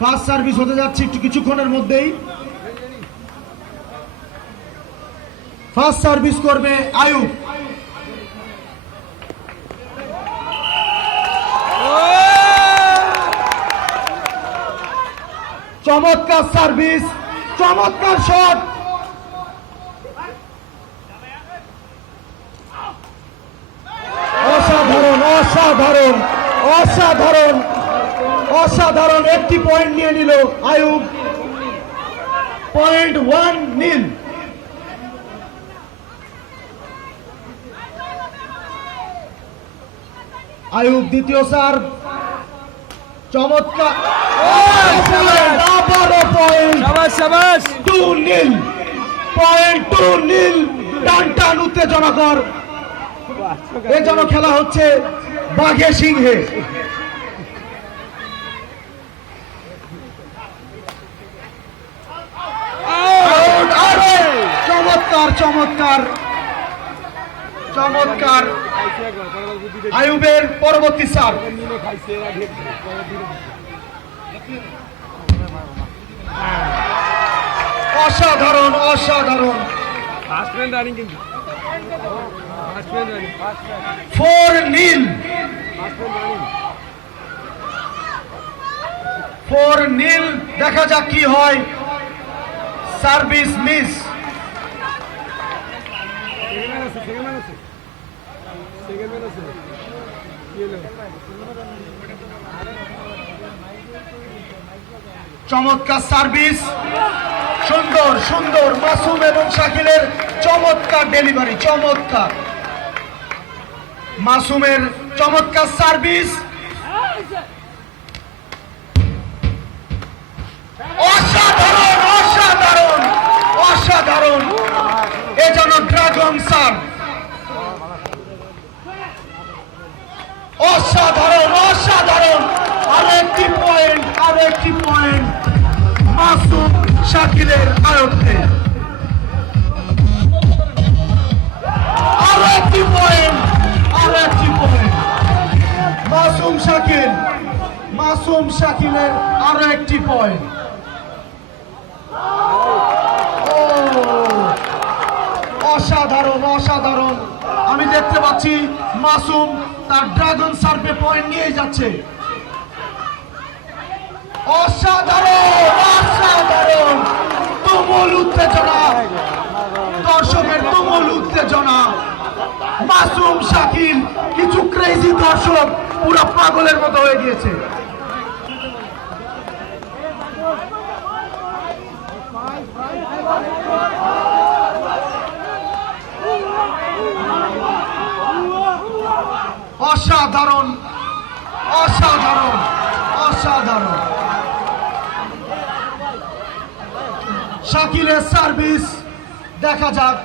First service হতে যাচ্ছে একটু কিছুক্ষণের মধ্যেই। ফার্স্ট সার্ভিস করবে আয়ুব। চমৎকার সার্ভিস, চমৎকার শট। অসাধারণ অসাধারণ অসাধারণ অসাধারণ একটি পয়েন্ট নিয়ে নিল আয়ুব। 0.1-0। আয়ুব দ্বিতীয় সার্ভ, চমৎকার। আবারও পয়েন্ট। 2-0। 2-0। টান টান উত্তেজনাকর। এ যেন খেলা হচ্ছে বাঘে সিংহে। চমৎকার চমৎকার চমৎকার আয়ুবের পরবর্তী সার্ভ। অসাধারণ অসাধারণ। 4-0। 4-0। দেখা যাক কি হয়। Service miss. চমৎকার সার্ভিস, সুন্দর সুন্দর মাসুম এবং শাকিলের চমৎকার ডেলিভারি। চমৎকার মাসুমের চমৎকার সার্ভিস। অসাধারণ অসাধারণ অসাধারণ। এ যেন ড্রাগন সার্ভ। অসাধারণ অসাধারণ। আরো একটি পয়েন্ট, আরো একটি পয়েন্ট মাসুম শাকিলের আয়ত্তে। আরো একটি পয়েন্ট, আরো একটি পয়েন্ট মাসুম শাকিল। মাসুম শাকিলের আরো একটি পয়েন্ট। অসাধারণ অসাধারণ। আমি দেখতে পাচ্ছি মাসুম তার ড্রাগন সার্ভে পয়েন্ট নিয়ে যাচ্ছে। অসাধারণ অসাধারণ। তুমুল উত্তেজনা, দর্শকের তুমুল উত্তেজনা। মাসুম শাকিল, কিছু ক্রেজি দর্শক পুরো পাগলের মতো হয়ে গিয়েছে। অসাধারণ অসাধারণ অসাধারণ। শাকিলের সার্ভিস দেখা যাক,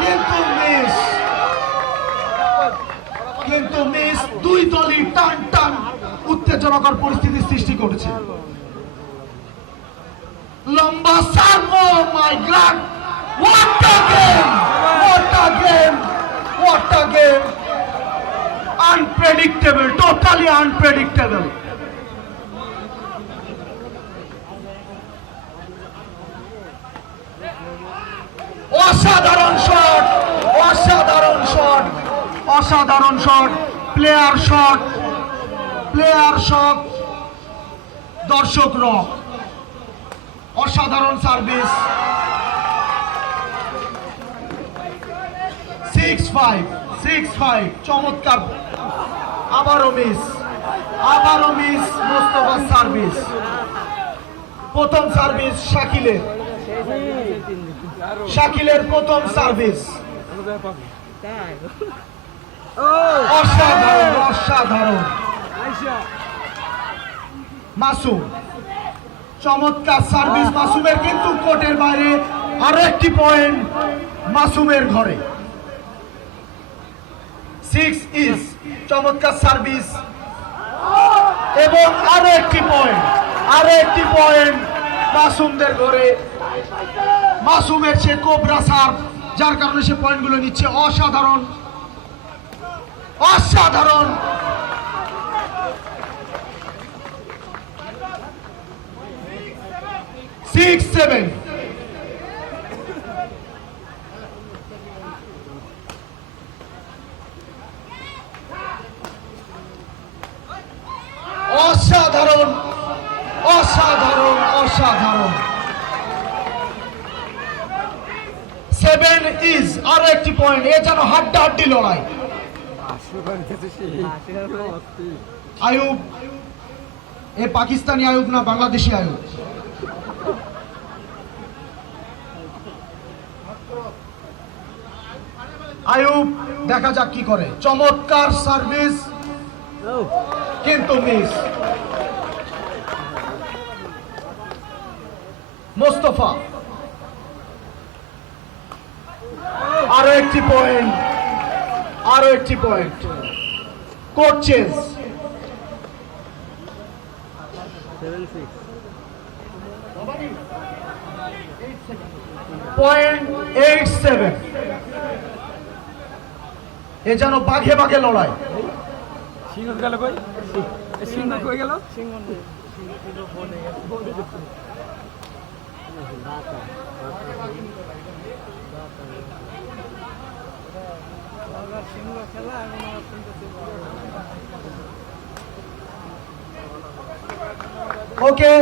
কিন্তু মিস, কিন্তু মিস। দুই দলই টান টান উত্তেজনাকর পরিস্থিতি সৃষ্টি করেছে। লম্বা serve. Oh my god, what a game, what a game, what a game. Unpredictable, totally unpredictable. অসাধারণ শট, অসাধারণ শট, অসাধারণ shot. Player shot, player shot, দর্শক রক। অসাধারণ সার্ভিস। 6-5, 6-5। চমৎকার। আবারও মিস, আবারও মিস। মোস্তফার সার্ভিস। প্রথম সার্ভিস শাকিলের, শাকিলের প্রথম সার্ভিস। অসাধারণ অসাধারণ। মাসুম, চমৎকার সার্ভিস মাসুমের, কিন্তু কোর্টের বাইরে। আরো একটি পয়েন্ট মাসুমের ঘরে। 6 ইজ। চমৎকার সার্ভিস এবং আরো একটি পয়েন্ট, আরো একটি পয়েন্ট মাসুমদের ঘরে। মাসুমের সে কোবরা সার্ভ, যার কারণে সে পয়েন্টগুলো নিচ্ছে। অসাধারণ অসাধারণ 6-7। অসাধারণ অসাধারণ অসাধারণ। 7 ইজ আরো একটি পয়েন্ট। এ যেন হাড্ডাহাড্ডি লড়াই। আয়ুব, এ পাকিস্তানি আয়ুব না বাংলাদেশি আয়ুব? আয়ুব দেখা যাক কি করে। চমৎকার সার্ভিস কিন্তু মিস। মোস্তফা আরো একটি পয়েন্ট, আরো একটি পয়েন্ট। Code change. 0.87। এ যেন বাঘে বাঘে লড়াই। সিংহ গেল কই? সিংহ কই গেল? ওকে,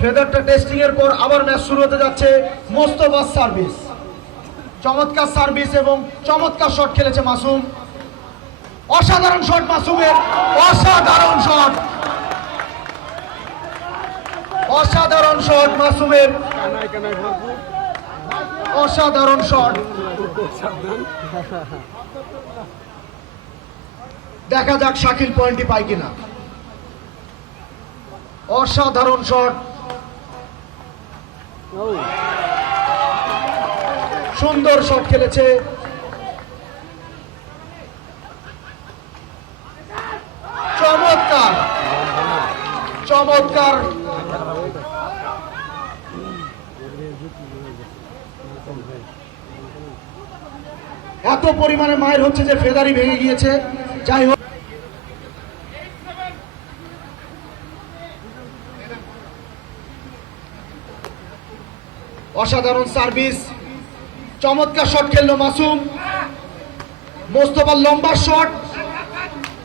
ফেদারটা টেস্টিং এর পর আবার ম্যাচ শুরু হতে যাচ্ছে। মোস্তফার সার্ভিস, চমৎকার সার্ভিস এবং চমৎকার শট খেলেছে মাসুম। অসাধারণ শট মাসুমের, অসাধারণ শট, অসাধারণ শট মাসুমের, অসাধারণ শট। দেখা যাক শাকিল পয়েন্টটি পায় কিনা। অসাধারণ শট, সুন্দর শট খেলেছে। চমৎকার চমৎকার। এত পরিমাণে মায়ের হচ্ছে যে ফেদারি ভেঙে গিয়েছে। যাই হোক, অসাধারণ সার্ভিস, চমৎকার শট খেললো মাসুম। মোস্তফার লম্বা শট,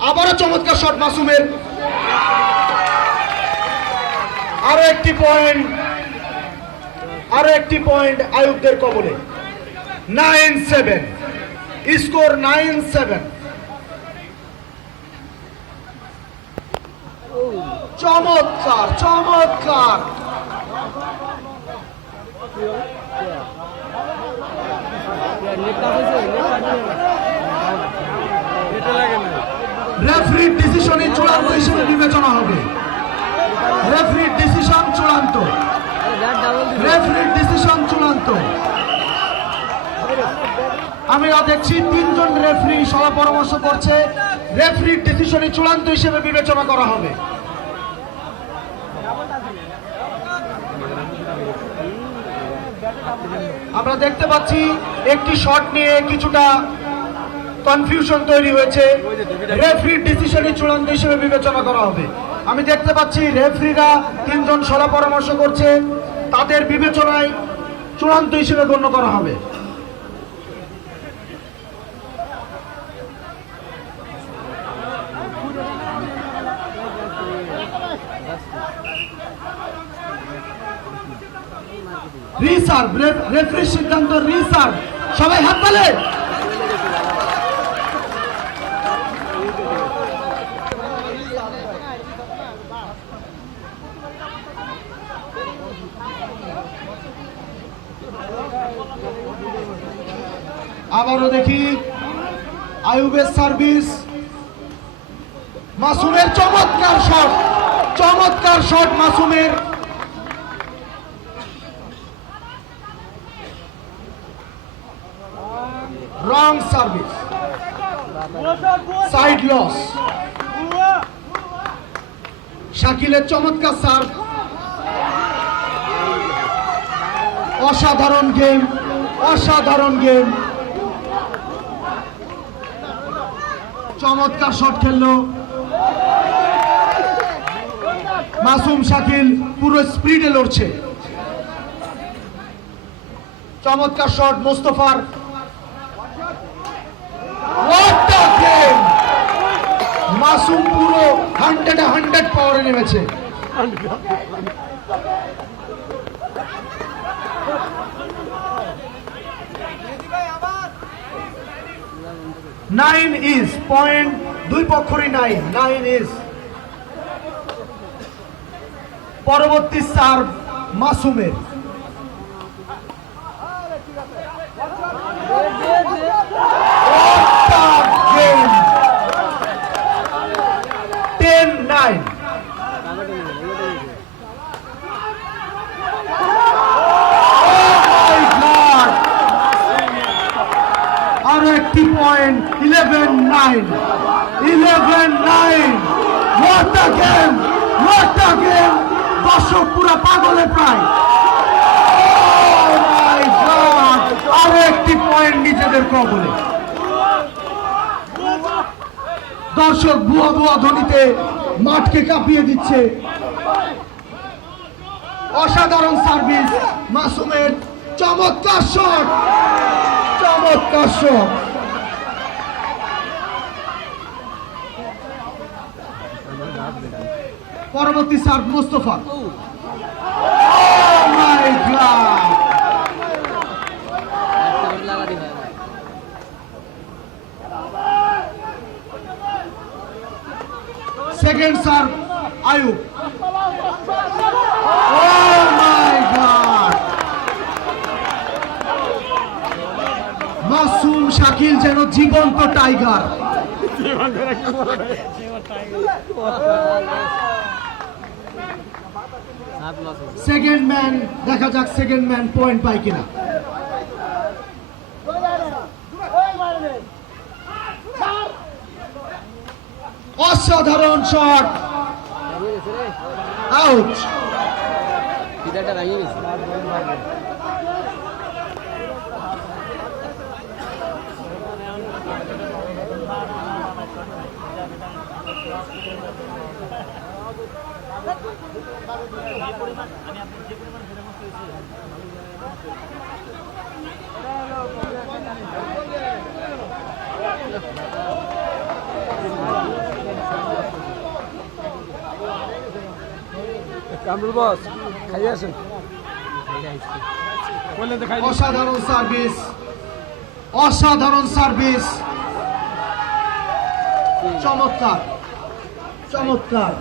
আবারও চমৎকার শট মাসুমের। আরো একটি পয়েন্ট, আরো একটি পয়েন্ট আয়ুবদের কবলে। 9-7 স্কোর, 9-7। চমৎকার চমৎকার। রেফারির ডিসিশনই চূড়ান্ত হিসেবে বিবেচনা হবে। রেফারির ডিসিশন চূড়ান্ত, রেফারির ডিসিশন চূড়ান্ত। আমরা দেখছি 3 জন রেফারি সভা পরামর্শ করছে। রেফারির ডিসিশনই চূড়ান্ত হিসেবে বিবেচনা করা হবে। আমরা দেখতে পাচ্ছি একটি শট নিয়ে কিছুটা কনফিউশন তৈরি হয়েছে। রেফারির ডিসিশনই চূড়ান্ত হিসেবে বিবেচনা করা হবে। আমি দেখতে পাচ্ছি রেফারিরা 3 জন সভা পরামর্শ করছে, তাদের বিবেচনায় চূড়ান্ত হিসেবে গণ্য করা হবে। রিসার্ভ, রেফারির সিদ্ধান্ত রিসার্ভ। সবাই হাত তালে। আবারও দেখি আয়ুবের সার্ভিস, মাসুমের চমৎকার শট, চমৎকার শট মাসুমের। রং সার্ভিস, সাইড লস। শাকিলের চমৎকার সার্ভ, অসাধারণ গেম, অসাধারণ গেম। চমৎকার শট খেললো মাসুম। শাকিল পুরো স্পিডে লড়ছে। চমৎকার শট মুস্তফার। What a game! মাসুম পুরো 100 পাওয়ারে নেমেছে। নাইন ইজ পয়েন্ট, দুই পক্ষরই 9 ইজ। পরবর্তী সার্ভ মাসুমের। What a game! 10-9. আরো একটি পয়েন্ট। 11-9। What a game! What a game! দর্শক পুরো পাগলে প্রায়। Oh my God! আরো একটি পয়েন্ট নিজেদের কবলে। দর্শক বুয়া বুয়া ধ্বনিতে মাঠকে কাঁপিয়ে দিচ্ছে। অসাধারণ সার্ভিস মাসুমের। চমৎকার শট, চমৎকার শট। পরবর্তী serve Mustafa. Oh my God! Second serve Ayub. Oh my God! Masum Shakil যেন জীবন্ত টাইগার। সেকেন্ড ম্যান, দেখা যাক সেকেন্ড ম্যান পয়েন্ট পায় কিনা। অসাধারণ শট, আউট। কামরুল বস খাইয়ে আসেন। অসাধারণ সার্ভিস, অসাধারণ সার্ভিস। চমৎকার, চমৎকার।